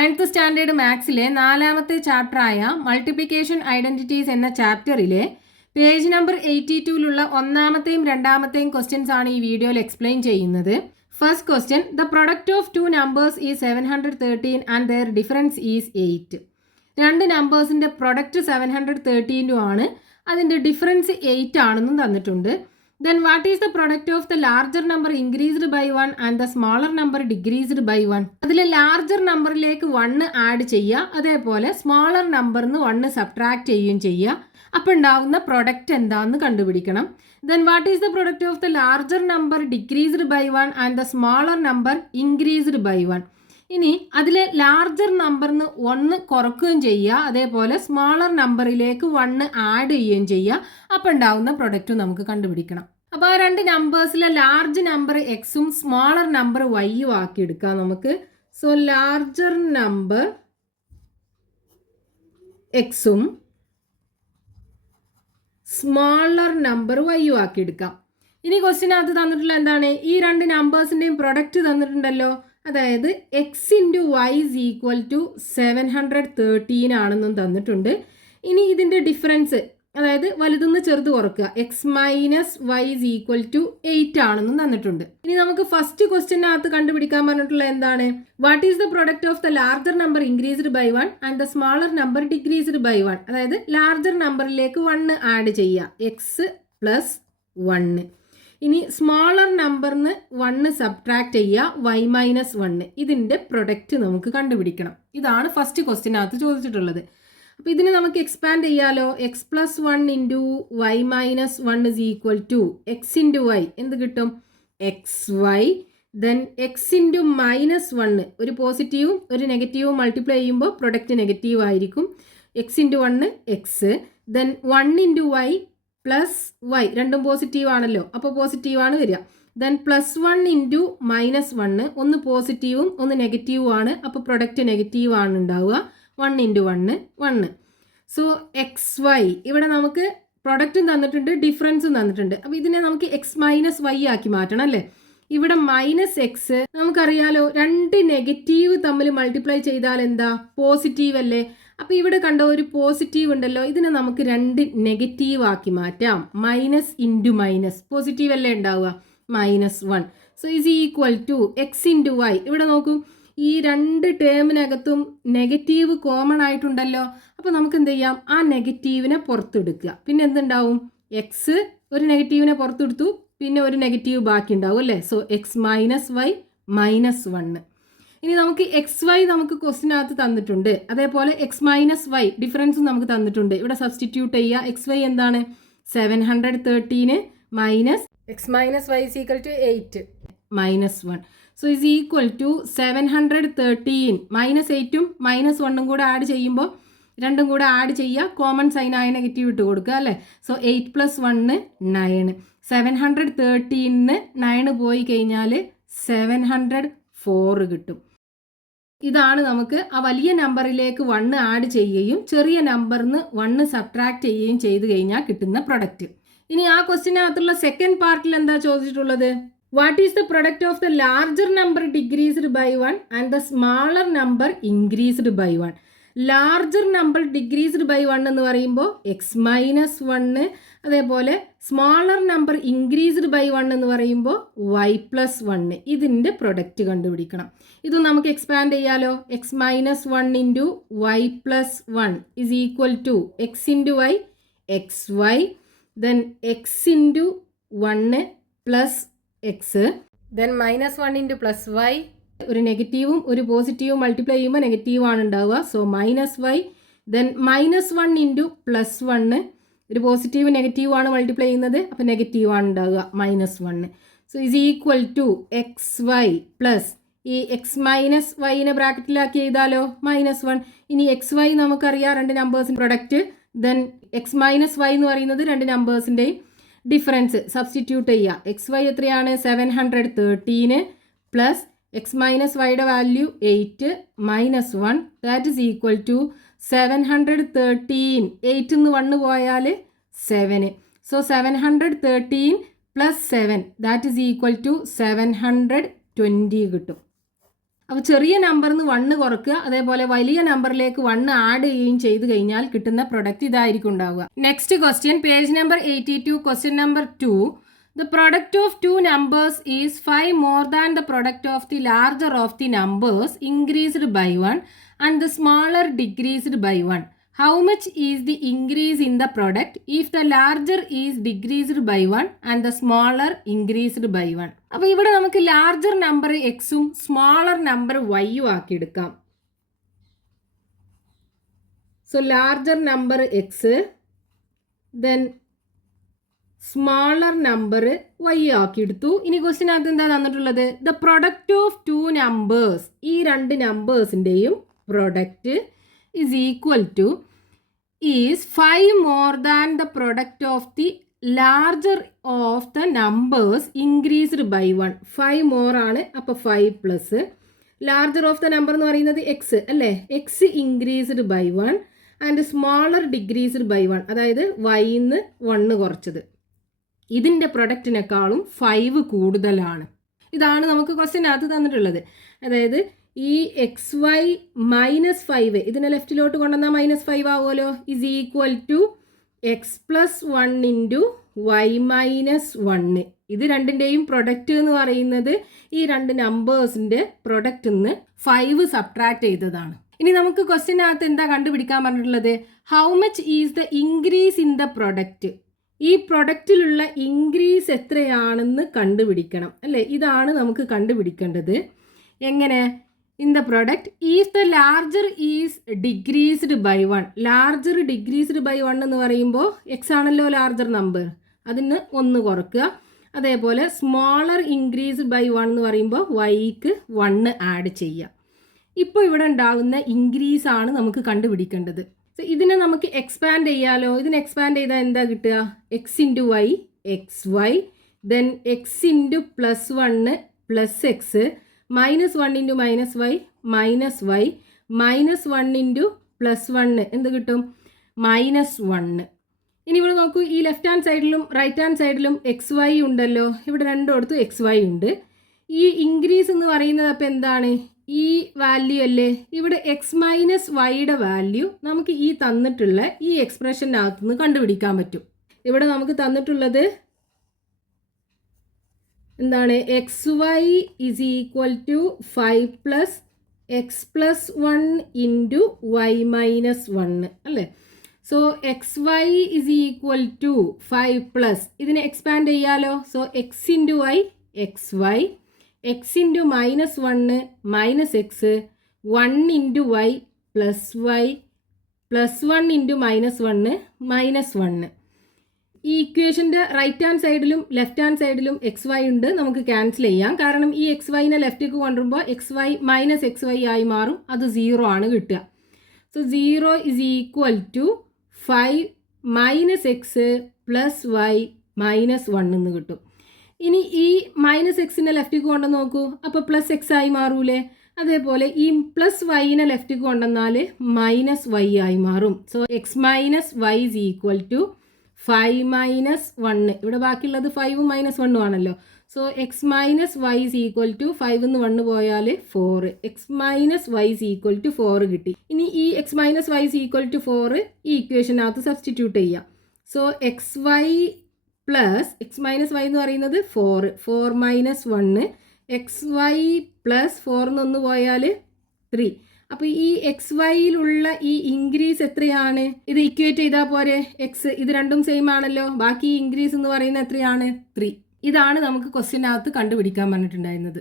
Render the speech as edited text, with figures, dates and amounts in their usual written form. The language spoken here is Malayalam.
9th സ്റ്റാൻഡേർഡ് മാത്സിലെ 4ാമത്തെ ചാപ്റ്ററായ മൾട്ടിപ്ലിക്കേഷൻ ഐഡന്റിറ്റീസ് എന്ന ചാപ്റ്ററിലെ പേജ് നമ്പർ 82ലുള്ള 1ാമത്തെയും 2ാമത്തെയും ക്വസ്റ്റ്യൻസ് ആണ് ഈ വീഡിയോയിൽ എക്സ്പ്ലെയിൻ ചെയ്യുന്നത്. First question, the product of two numbers is 713 and their difference is 8. രണ്ട് നമ്പേഴ്സിൻ്റെ പ്രൊഡക്റ്റ് 713 ആണ്, അതിൻ്റെ ഡിഫറൻസ് 8 ആണെന്നും തന്നിട്ടുണ്ട്. Then what is the product of the larger number increased by 1 and the smaller number decreased by 1? അതിലെ ലാർജർ നമ്പറിലേക്ക് 1 ആഡ് ചെയ്യുക, അതേപോലെ സ്മോളർ നമ്പറിൽ നിന്ന് 1 സബ്ട്രാക്ട് ചെയ്യുകയും ചെയ്യുക. അപ്പോൾ ഉണ്ടാവുന്ന പ്രൊഡക്റ്റ് എന്താണെന്ന് കണ്ടുപിടിക്കണം. Then what is the product of the larger number decreased by 1 and the smaller number increased by 1? ഇനി അതിലെ ലാർജർ നമ്പറിന് 1 കുറക്കുകയും ചെയ്യുക, അതേപോലെ സ്മോളർ നമ്പറിലേക്ക് 1 ആഡ് ചെയ്യുകയും ചെയ്യുക. അപ്പോൾ ഉണ്ടാവുന്ന പ്രൊഡക്റ്റ് നമുക്ക് കണ്ടുപിടിക്കണം. അപ്പോൾ ആ രണ്ട് നമ്പേഴ്സിലെ ലാർജ് നമ്പർ എക്സും സ്മോളർ നമ്പർ വൈയും ആക്കി എടുക്കാം നമുക്ക്. സോ ലാർജർ നമ്പർ എക്സും സ്മോളർ നമ്പർ വൈയും ആക്കി എടുക്കാം. ഇനി ക്വസ്റ്റ്യനകത്ത് തന്നിട്ടുള്ള എന്താണ്, ഈ രണ്ട് നമ്പേഴ്സിൻ്റെയും പ്രൊഡക്റ്റ് തന്നിട്ടുണ്ടല്ലോ. അതായത് x into y is equal to 713 ആണെന്നും തന്നിട്ടുണ്ട്. ഇനി ഇതിൻ്റെ ഡിഫറൻസ്, അതായത് വലുതെന്ന് ചെറുത് കുറക്കുക, x minus y is equal to 8 ആണെന്നും തന്നിട്ടുണ്ട്. ഇനി നമുക്ക് ഫസ്റ്റ് ക്വസ്റ്റ്യനകത്ത് കണ്ടുപിടിക്കാൻ പറഞ്ഞിട്ടുള്ള എന്താണ്, what is the product of the larger number increased by 1 and the smaller number decreased by 1? അതായത് ലാർജർ നമ്പറിലേക്ക് 1 ആഡ് ചെയ്യുക, എക്സ് പ്ലസ് 1. ഇനി സ്മോളർ നമ്പറിന് 1 സബ്ട്രാക്ട് ചെയ്യുക, വൈ മൈനസ് 1. ഇതിൻ്റെ പ്രൊഡക്റ്റ് നമുക്ക് കണ്ടുപിടിക്കണം. ഇതാണ് ഫസ്റ്റ് ക്വസ്റ്റ്യനകത്ത് ചോദിച്ചിട്ടുള്ളത്. അപ്പോൾ ഇതിന് നമുക്ക് എക്സ്പാൻഡ് ചെയ്യാലോ. X plus 1 into y minus 1 is equal to x into y എന്ത് കിട്ടും, x y. Then x into minus 1, ഒരു പോസിറ്റീവും ഒരു നെഗറ്റീവും മൾട്ടിപ്ലൈ ചെയ്യുമ്പോൾ പ്രൊഡക്റ്റ് നെഗറ്റീവ് ആയിരിക്കും. X into 1 x, then 1 into y plus y, രണ്ടും പോസിറ്റീവ് ആണല്ലോ, അപ്പോൾ പോസിറ്റീവാണ് വരിക. ദെൻ പ്ലസ് 1 ഇൻറ്റു മൈനസ് 1, ഒന്ന് പോസിറ്റീവും ഒന്ന് നെഗറ്റീവും ആണ്, അപ്പോൾ പ്രൊഡക്റ്റ് നെഗറ്റീവ് ആണ് ഉണ്ടാവുക. 1 ഇൻറ്റു 1 1. സോ എക്സ് വൈ, ഇവിടെ നമുക്ക് പ്രൊഡക്റ്റും തന്നിട്ടുണ്ട് ഡിഫറൻസും തന്നിട്ടുണ്ട്. അപ്പോൾ ഇതിനെ നമുക്ക് എക്സ് മൈനസ് വൈ ആക്കി മാറ്റണം അല്ലേ. ഇവിടെ മൈനസ് എക്സ് നമുക്കറിയാലോ, രണ്ട് നെഗറ്റീവ് തമ്മിൽ മൾട്ടിപ്ലൈ ചെയ്താൽ എന്താ, പോസിറ്റീവ് അല്ലേ. അപ്പോൾ ഇവിടെ കണ്ട ഒരു പോസിറ്റീവ് ഉണ്ടല്ലോ, ഇതിനെ നമുക്ക് 2 നെഗറ്റീവ് ആക്കി മാറ്റാം. മൈനസ് ഇൻറ്റു മൈനസ്, പോസിറ്റീവ് അല്ലേ ഉണ്ടാവുക, minus 1. So is equal to x into y. ഇവിടെ നോക്കൂ, ഈ രണ്ട് ടേമിനകത്തും നെഗറ്റീവ് കോമൺ ആയിട്ടുണ്ടല്ലോ. അപ്പോൾ നമുക്ക് എന്ത് ചെയ്യാം, ആ നെഗറ്റീവിനെ പുറത്തെടുക്കുക. പിന്നെ എന്തുണ്ടാവും, എക്സ് ഒരു നെഗറ്റീവിനെ പുറത്തെടുത്തു, പിന്നെ ഒരു നെഗറ്റീവ് ബാക്കി ഉണ്ടാവും അല്ലേ. So x minus y minus 1. ഇനി നമുക്ക് എക്സ് വൈ നമുക്ക് ക്വസ്റ്റിനകത്ത് തന്നിട്ടുണ്ട്, അതേപോലെ എക്സ് മൈനസ് വൈ ഡിഫറൻസും നമുക്ക് തന്നിട്ടുണ്ട്. ഇവിടെ സബ്സ്റ്റിറ്റ്യൂട്ട് ചെയ്യുക. എക്സ് വൈ എന്താണ്, 713 minus x minus y is equal to 8 minus 1. So is equal to 713 minus 8ഉം മൈനസ് 1ഉം കൂടെ ആഡ് ചെയ്യുമ്പോൾ രണ്ടും കൂടെ ആഡ് ചെയ്യുക, കോമൺ സൈൻ ആയ നെഗറ്റീവ് ഇട്ട് കൊടുക്കുക അല്ലേ. So 8 plus 1 9. 713 9 പോയി കഴിഞ്ഞാൽ 704 കിട്ടും. ഇതാണ് നമുക്ക് ആ വലിയ നമ്പറിലേക്ക് 1 ആഡ് ചെയ്യുകയും ചെറിയ നമ്പറിൽ നിന്ന് 1 സബ്ട്രാക്ട് ചെയ്യുകയും ചെയ്ത് കഴിഞ്ഞാൽ കിട്ടുന്ന പ്രൊഡക്റ്റ്. ഇനി ആ ക്വസ്റ്റിനകത്തുള്ള സെക്കൻഡ് പാർട്ടിൽ എന്താ ചോദിച്ചിട്ടുള്ളത്, what is the product of the larger number decreased by 1 and the smaller number increased by 1? Larger number decreased by 1 എന്ന് പറയുമ്പോൾ എക്സ് മൈനസ് 1, അതേപോലെ സ്മാളർ നമ്പർ ഇൻക്രീസ്ഡ് ബൈ 1 എന്ന് പറയുമ്പോൾ വൈ പ്ലസ് 1. ഇതിൻ്റെ പ്രൊഡക്റ്റ് കണ്ടുപിടിക്കണം. ഇത് നമുക്ക് എക്സ്പാൻഡ് ചെയ്യാലോ. X minus 1 into y plus 1 is equal to x into y x y, then x into 1 plus x, then minus 1 into plus y, ഒരു നെഗറ്റീവും ഒരു പോസിറ്റീവും മൾട്ടിപ്ലൈ ചെയ്യുമ്പോൾ നെഗറ്റീവ് ആണ് ഉണ്ടാവുക. So minus y, then minus 1 into plus 1, ഒരു പോസിറ്റീവ് നെഗറ്റീവ് ആണ് മൾട്ടിപ്ലൈ ചെയ്യുന്നത്, അപ്പോൾ നെഗറ്റീവ് ആണ് ഉണ്ടാവുക, minus 1. So is equal to x y plus ഈ എക്സ് മൈനസ് വൈനെ ബ്രാക്കറ്റിലാക്കി ചെയ്താലോ, മൈനസ് 1. ഇനി എക്സ് വൈ നമുക്കറിയാം, രണ്ട് നമ്പേഴ്സിൻ്റെ product. Then x minus y എന്ന് പറയുന്നത് രണ്ട് നമ്പേഴ്സിൻ്റെയും ഡിഫറൻസ് സബ്സ്റ്റിറ്റ്യൂട്ട് ചെയ്യുക. എക്സ് വൈ എത്രയാണ്, 713 പ്ലസ് എക്സ് മൈനസ് വൈയുടെ value 8 minus 1, that is equal to 713. 8 നിന്ന് 1 പോയാൽ 7. So 713 plus 7 that is equal to 720 കിട്ടും. അപ്പോൾ ചെറിയ നമ്പറിൽ നിന്ന് 1 കുറക്കുക, അതേപോലെ വലിയ നമ്പറിലേക്ക് 1 ആഡ് ചെയ്യുകയും ചെയ്ത് കഴിഞ്ഞാൽ കിട്ടുന്ന പ്രൊഡക്റ്റ് ഇതായിരിക്കും ഉണ്ടാവുക. Next question, page number 82, question number 2. The product of two numbers is 5 more than the product of the larger of the numbers increased by 1 and the smaller decreased by 1. How much is the increase in the product if the larger is decreased by 1 and the smaller increased by 1? അപ്പോൾ ഇവിടെ നമുക്ക് ലാർജർ നമ്പർ എക്സും സ്മാളർ നമ്പർ വൈയും ആക്കി എടുക്കാം. So larger number x, then smaller number y ആക്കി എടുത്തു. ഇനി ക്വസ്റ്റിനകത്ത് എന്താ തന്നിട്ടുള്ളത്? The product of two numbers, ഈ രണ്ട് നമ്പേഴ്സിൻ്റെയും product is equal to is 5 more than the product of the larger of the numbers increased by 1. 5 more ആണ്, അപ്പോൾ 5 plus larger of the number എന്ന് പറയുന്നത് എക്സ് അല്ലേ, x increased by 1 and smaller decreased by 1, അതായത് വൈന്ന് 1 കുറച്ചത്. ഇതിൻ്റെ പ്രൊഡക്റ്റിനേക്കാളും 5 കൂടുതലാണ്. ഇതാണ് നമുക്ക് ക്വസ്റ്റ്യനകത്ത് തന്നിട്ടുള്ളത്. അതായത് ഈ എക്സ് വൈ -5 ഇതിനെ ലെഫ്റ്റിലോട്ട് കൊണ്ടുവന്നാൽ -5 ആവുമല്ലോ, is equal to x plus 1 into y -1. ഇത് രണ്ടിൻ്റെയും പ്രൊഡക്റ്റ് എന്ന് പറയുന്നത് ഈ രണ്ട് നമ്പേഴ്സിൻ്റെ പ്രൊഡക്റ്റിൽ നിന്ന് 5 സബ്ട്രാക്ട് ചെയ്തതാണ്. ഇനി നമുക്ക് ക്വസ്റ്റ്യനകത്ത് എന്താ കണ്ടുപിടിക്കാൻ പറഞ്ഞിട്ടുള്ളത്? How much is the increase in the product, ഈ പ്രൊഡക്റ്റിലുള്ള ഇൻക്രീസ് എത്രയാണെന്ന് കണ്ടുപിടിക്കണം അല്ലേ. ഇതാണ് നമുക്ക് കണ്ടുപിടിക്കേണ്ടത്. എങ്ങനെ? In the product is the larger is decreased by 1. Larger decreased by 1 എന്ന് പറയുമ്പോൾ എക്സ് ആണല്ലോ ലാർജർ നമ്പർ, അതിന് 1 കുറക്കുക. അതേപോലെ സ്മോളർ ഇൻക്രീസ്ഡ് ബൈ 1 എന്ന് പറയുമ്പോൾ വൈക്ക് 1 ആഡ് ചെയ്യുക. ഇപ്പോൾ ഇവിടെ ഉണ്ടാകുന്ന ഇൻക്രീസ് ആണ് നമുക്ക് കണ്ടുപിടിക്കേണ്ടത്. സോ ഇതിനെ നമുക്ക് എക്സ്പാൻഡ് ചെയ്യാലോ. ഇതിനെ എക്സ്പാൻഡ് ചെയ്താൽ എന്താ കിട്ടുക? X into y x y, then x into +1 plus x, -1 into -y -y, -1 into +1 എന്ത് കിട്ടും? -1. ഇനി ഇവിടെ നോക്കൂ, ഈ ലെഫ്റ്റ് ഹാൻഡ് സൈഡിലും റൈറ്റ് ഹാൻഡ് സൈഡിലും എക്സ് വൈ ഉണ്ടല്ലോ, ഇവിടെ രണ്ടിടത്തും എക്സ് വൈ ഉണ്ട്. ഈ ഇൻക്രീസ് എന്ന് പറയുന്നത് അപ്പോൾ എന്താണ്? ഈ വാല്യൂ അല്ലേ. ഇവിടെ എക്സ് മൈനസ് വൈയുടെ വാല്യൂ നമുക്ക് ഈ തന്നിട്ടുള്ള ഈ എക്സ്പ്രഷനകത്ത് നിന്ന് കണ്ടുപിടിക്കാൻ പറ്റും. ഇവിടെ നമുക്ക് തന്നിട്ടുള്ളത് എന്താണ്? X y is equal to 5 plus x plus 1 into y -1 അല്ലേ. So x y is equal to 5 plus, ഇതിനെ എക്സ്പാൻഡ് ചെയ്യാലോ. So x into y x y, x into -1 minus x, 1 into y plus 1 into -1 -1. ഈ ഇക്വേഷൻ്റെ റൈറ്റ് ഹാൻഡ് സൈഡിലും ലെഫ്റ്റ് ഹാൻഡ് സൈഡിലും എക്സ് വൈ ഉണ്ട്, നമുക്ക് ക്യാൻസൽ ചെയ്യാം. കാരണം ഈ എക്സ് വൈനെ ലെഫ്റ്റിലേക്ക് കൊണ്ടുവരുമ്പോൾ x y minus x y ആയി മാറും, അത് 0 ആണ് കിട്ടുക. So 0 is equal to 5 minus x plus y -1 എന്ന് കിട്ടും. ഇനി ഈ മൈനസ് എക്സിനെ ലെഫ്റ്റിലേക്ക് കൊണ്ടുവന്ന് നോക്കൂ, അപ്പോൾ പ്ലസ് എക്സ് ആയി മാറൂലേ. അതേപോലെ ഈ പ്ലസ് വൈനെ ലെഫ്റ്റിലേക്ക് കൊണ്ടുവന്നാൽ -y ആയി മാറും. So x minus y is equal to 5 -1. ഇവിടെ ബാക്കിയുള്ളത് 5ഉം -1ഉം ആണല്ലോ. So x minus y is equal to 5 നിന്ന് 1 പോയാൽ 4, x minus y is equal to 4 കിട്ടി. ഇനി ഈ x minus y is equal to 4 ഈ ഇക്വേഷനകത്ത് സബ്സ്റ്റിറ്റ്യൂട്ട് ചെയ്യാം. So x y plus x minus y എന്ന് പറയുന്നത് 4 -1, എക്സ് വൈ പ്ലസ് 4 നിന്ന് പോയാൽ 3. അപ്പോൾ ഈ എക്സ് വൈയിലുള്ള ഈ ഇൻക്രീസ് എത്രയാണ്? ഇത് ഇക്വേറ്റ് ചെയ്താൽ പോരെ, എക്സ് ഇത് രണ്ടും സെയിം ആണല്ലോ. ബാക്കി ഇൻക്രീസ് എന്ന് പറയുന്നത് എത്രയാണ്? 3. ഇതാണ് നമുക്ക് ക്വസ്റ്റ്യനകത്ത് കണ്ടുപിടിക്കാൻ പറഞ്ഞിട്ടുണ്ടായിരുന്നത്.